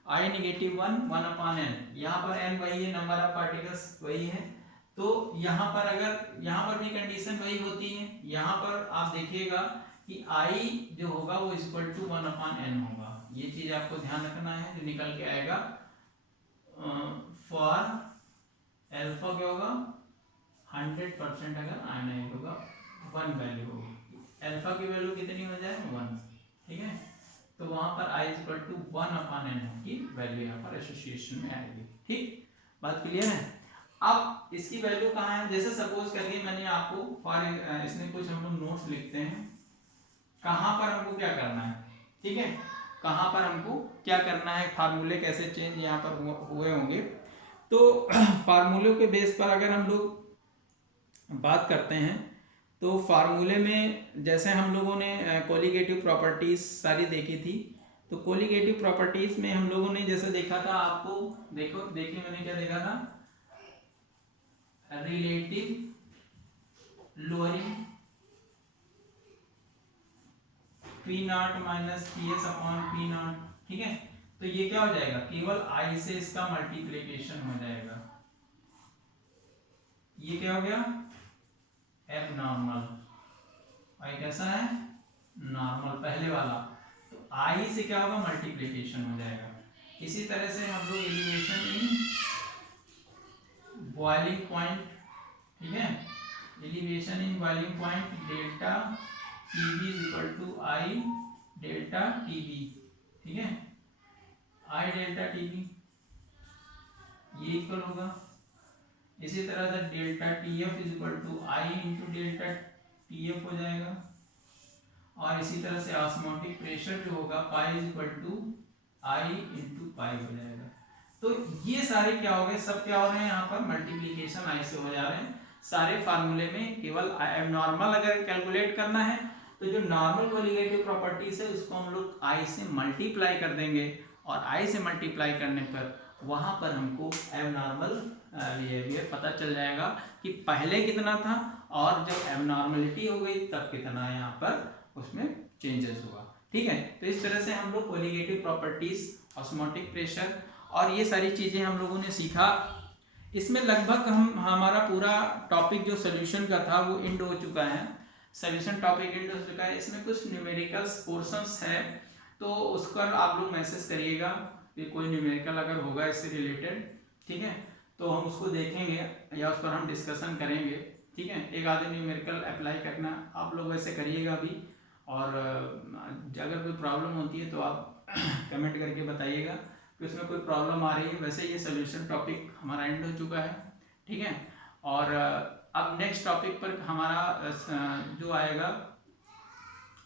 I नेगेटिव 1/n, यहाँ पर n वही है, नंबर ऑफ पार्टिकल्स वही है, तो यहाँ पर अगर यहाँ पर भी कंडीशन वही होती है, यहाँ पर आप देखिएगा कि I जो होगा वो इक्वल टू 1/n होगा, ये चीज आपको ध्यान रखना है, जो निकल के आएगा फॉर अल्फा क्या होगा 100% अगर आयनाइज होगा 1 वैल्यू होगी, अल्फा की वैल्यू कितनी हो जाए 1, ठीक है, तो वहां पर I इक्वल टू 1/n की वैल्यू यहाँ पर एसोसिएशन में आएगी, ठीक, बात क्लियर है। अब इसकी वैल्यू कहाँ है, जैसे सपोज करिए मैंने आपको फॉर इसमें कुछ हम लोग नोट्स लिखते हैं, कहाँ पर हमको क्या करना है, ठीक है, कहाँ पर हमको क्या करना है, फार्मूले कैसे चेंज यहाँ पर हुए होंगे, तो फार्मूले के बेस पर अगर हम लोग बात करते हैं तो फार्मूले में जैसे हम लोगों ने कोलिगेटिव प्रॉपर्टीज सारी देखी थी, तो कोलिगेटिव प्रॉपर्टीज में हम लोगों ने जैसे देखा था, आपको देखिए मैंने क्या देखा था, relative lowering P0 minus PS upon P0, ठीक है, तो ये क्या हो जाएगा, केवल I से इसका मल्टीप्लिकेशन हो जाएगा, ये क्या हो गया एबनॉर्मल, I कैसा है नॉर्मल पहले वाला, तो I से क्या होगा मल्टीप्लिकेशन हो जाएगा। इसी तरह से हम लोग एलिवेशन इन बॉइलिंग पॉइंट, ठीक है, elevation in boiling point delta TB is equal to I delta TB, ठीक है, I डेल्टा TB ये इक्वल होगा, इसी तरह से delta TF is equal to I into delta TF हो जाएगा, और इसी तरह से ऑस्मोटिक प्रेशर जो होगा pi is equal to I into pi हो जाएगा। तो ये सारे क्या हो गए, सब क्या हो रहे हैं यहाँ पर मल्टीप्लीकेशन I से हो जा रहे हैं सारे फार्मूले में, केवल एबनॉर्मल अगर कैलकुलेट करना है तो जो नॉर्मल कोलिगेटिव प्रॉपर्टीज है उसको हम लोग I से मल्टीप्लाई कर देंगे, और I से मल्टीप्लाई करने पर वहां पर हमको एबनॉर्मल बिहेवियर पता चल जाएगा कि पहले कितना था, और जब एबनॉर्मलिटी हो गई तब कितना यहाँ पर उसमें चेंजेस हुआ, ठीक है। तो इस तरह से हम लोग कोलिगेटिव प्रॉपर्टीज, ऑस्मोटिक प्रेशर और ये सारी चीजें हम लोगों ने सीखा। इसमें लगभग हमारा पूरा टॉपिक जो सोल्यूशन का था वो एंड हो चुका है, सोल्यूशन टॉपिक एंड हो चुका है। इसमें कुछ न्यूमेरिकल्स पोर्शंस है, तो उस पर आप लोग मैसेज करिएगा कि कोई न्यूमेरिकल अगर होगा इससे रिलेटेड, ठीक है, तो हम उसको देखेंगे या उस पर हम डिस्कशन करेंगे, ठीक है। एक आधे न्यूमेरिकल अप्लाई करना आप लोग वैसे करिएगा भी, और अगर कोई प्रॉब्लम होती है तो आप कमेंट करके बताइएगा कि उसमें कोई प्रॉब्लम आ रही है। वैसे ये सोल्यूशन टॉपिक हमारा एंड हो चुका है, ठीक है। और अब नेक्स्ट टॉपिक पर हमारा जो आएगा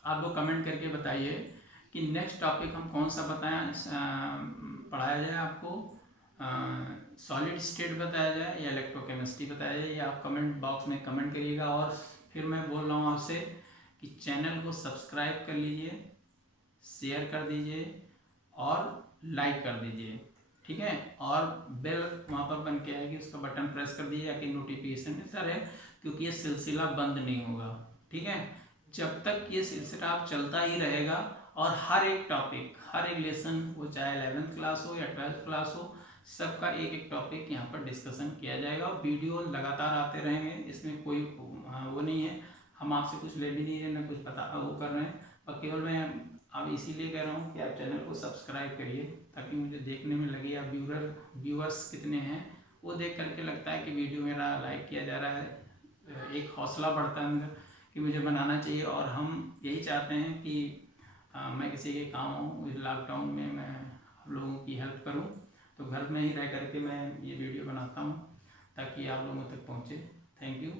आप लोग कमेंट करके बताइए कि नेक्स्ट टॉपिक हम कौन सा पढ़ाया जाए आपको, सॉलिड स्टेट बताया जाए या इलेक्ट्रोकेमिस्ट्री बताया जाए, ये आप कमेंट बॉक्स में कमेंट करिएगा। और फिर मैं बोल रहा हूँ आपसे कि चैनल को सब्सक्राइब कर लीजिए, शेयर कर दीजिए और लाइक कर दीजिए, ठीक है। और बेल वहाँ पर बन के आएगी, उसका बटन प्रेस कर दीजिए ताकि नोटिफिकेशन मिलता रहे, क्योंकि ये सिलसिला बंद नहीं होगा, ठीक है। जब तक ये सिलसिला आप चलता ही रहेगा, और हर एक टॉपिक, हर एक लेसन, वो चाहे 11th क्लास हो या 12th क्लास हो, सबका एक एक टॉपिक यहाँ पर डिस्कशन किया जाएगा। और वीडियो लगातार आते रहेंगे, इसमें कोई वो नहीं है, हम आपसे कुछ ले भी नहीं रहे, ना कुछ पता वो कर रहे हैं, और केवल मैं अब इसीलिए कह रहा हूँ कि आप चैनल को सब्सक्राइब करिए, ताकि मुझे देखने में लगे या व्यूअर्स कितने हैं वो देख करके लगता है कि वीडियो मेरा लाइक किया जा रहा है, एक हौसला बढ़ता है अंदर कि मुझे बनाना चाहिए। और हम यही चाहते हैं कि मैं किसी के काम हूँ, लॉकडाउन में मैं लोगों की हेल्प करूँ, तो घर में ही रह करके मैं ये वीडियो बनाता हूँ ताकि आप लोगों तक पहुँचे। Thank you.